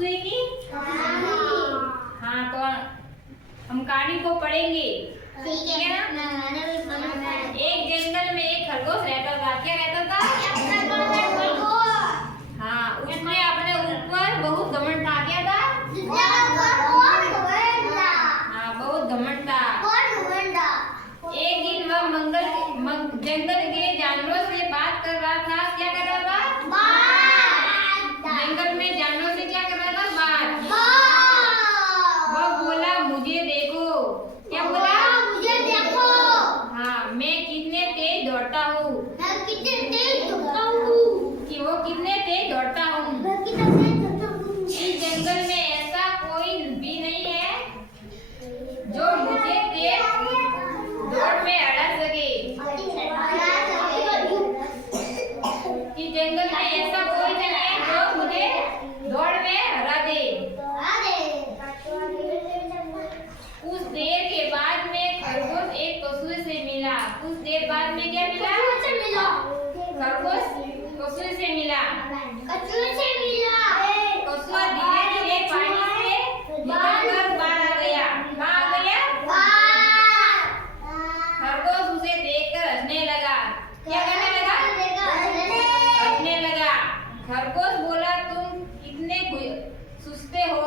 कसूए की। हाँ, तो हम कहानी को पढ़ेंगे, ठीक है ना। एक जंगल में एक खरगोश रहता था। क्या रहता था? हाँ, उसने अपने ऊपर बहुत घमंड था। क्या था? हाँ, बहुत घमंड था। एक दिन वह जंगल के जानवरों से बात कर रहा था। क्या कर रहा था? जंगल में जानवरों से क्या कर रहा था? बात। वह बोला, मुझे देखो। क्या बोला? मुझे देखो। हाँ, मैं कितने तेज दौड़ता हूँ। मैं कितने तेज दौड़ता हूँ। कि वो कितने तेज दौड़ता हूँ। मैं कितने तेज दौड़ता हूँ। इस जंगल में ऐसा कोई भी नहीं है जो मुझे तेज दौड़ में हरा सके। कि जंगल में ऐसा कोई नहीं है जो मुझे दौड़ में हरा दे। कुछ देर के बाद में खरगोश एक कसूए से मिला। कुछ देर बाद में क्या मिला? खरगोश कसूए से मिला। कसूआ धीरे धीरे पानी से निकलकर बाहर आ गया। कहाँ आ गया? खरगोश उसे देखकर हंसने लगा। क्या करने लगा? हंसने लगा। खरगोश बोला, तुम कितने सुस्ते हो।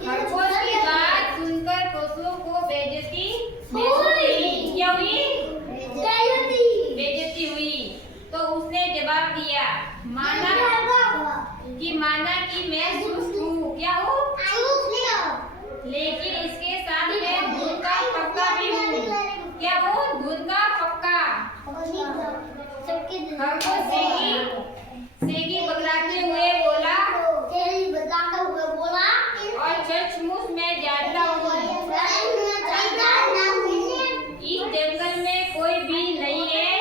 खरगोश की बात सुनकर कसूओं को बेइज्जती हुई। क्या हुई? बेइज्जती हुई। तो उसने जवाब दिया, माना कि मैं सुस्त हूँ। क्या हूँ? लेकिन इसके साथ मैं दूध का पक्का भी हूँ। क्या हूँ? दूध का पक्का। खरगोश सेगी बतलाते हुए बोला, और सचमुच मैं जानता हूँ इस जंगल में कोई भी नहीं है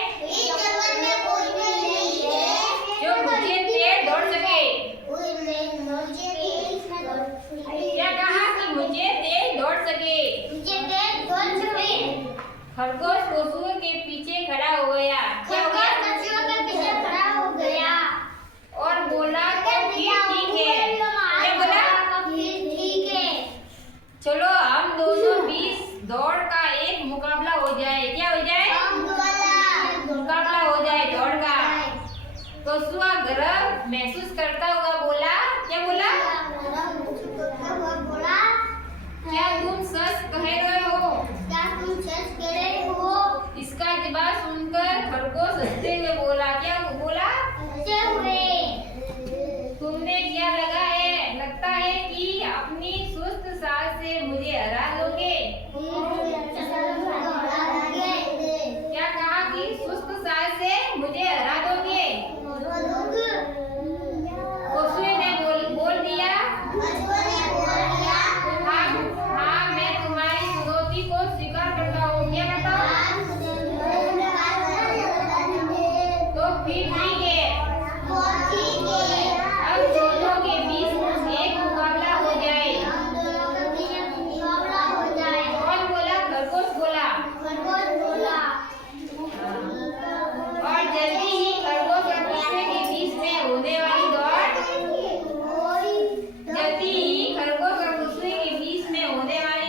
जो मुझे तेज दौड़ सके। क्या कहा? कि मुझे तेज दौड़ सके। खरगोश कसूए के पीछे खड़ा हो गया। क्या हो गया? और बोला, तो फिर ठीक है। क्या बोला? चलो हम दोनों बीच दौड़ का एक मुकाबला हो जाए। क्या हो जाए? मुकाबला हो जाए दौड़ का। कसूआ गर्व महसूस करता हुआ बोला। क्या बोला? क्या तुम सच कह रहे हो? इसका जवाब सुनकर खरगोश हंसते हुए बोला। क्या बोला? तुमने क्या लगता है कि अपनी सुस्त सांस से मुझे हरा दोगे। क्या कहा? कि सुस्त सांस से मुझे हरा दोगे। कसूए ने बोल दिया, हाँ, मैं तुम्हारी चुनौती को स्वीकार करता हूँ। क्या करता हूँ? तो फिर ठीक है। अब दोनों के बीच एक मुकाबला हो जाए। कौन बोला? खरगोश बोला। और जल्दी ही खरगोश और कसूए के बीच में होने वाली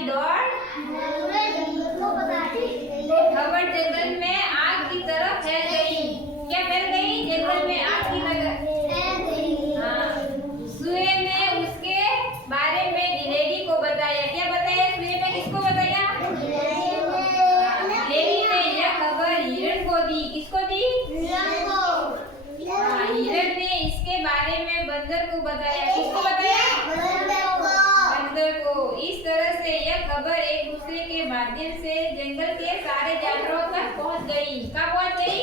दौड़ खबर जंगल में आग की तरफ फैल गई। क्या फैल गई? जंगल में आग की तरफ। हाँ, सूए ने उसके बारे में गिलहरी को बताया। क्या बताया? सूए ने किसको बताया? गिलहरी ने यह खबर हिरण को दी। किसको दी? हाँ, हिरण ने इसके बारे में बंदर को बताया। किसको बताया? बंदर को। इस तरह से यह खबर एक दूसरे के माध्यम से जंगल के सारे जानवरों तक पहुंच गई। कहाँ पहुंच गई?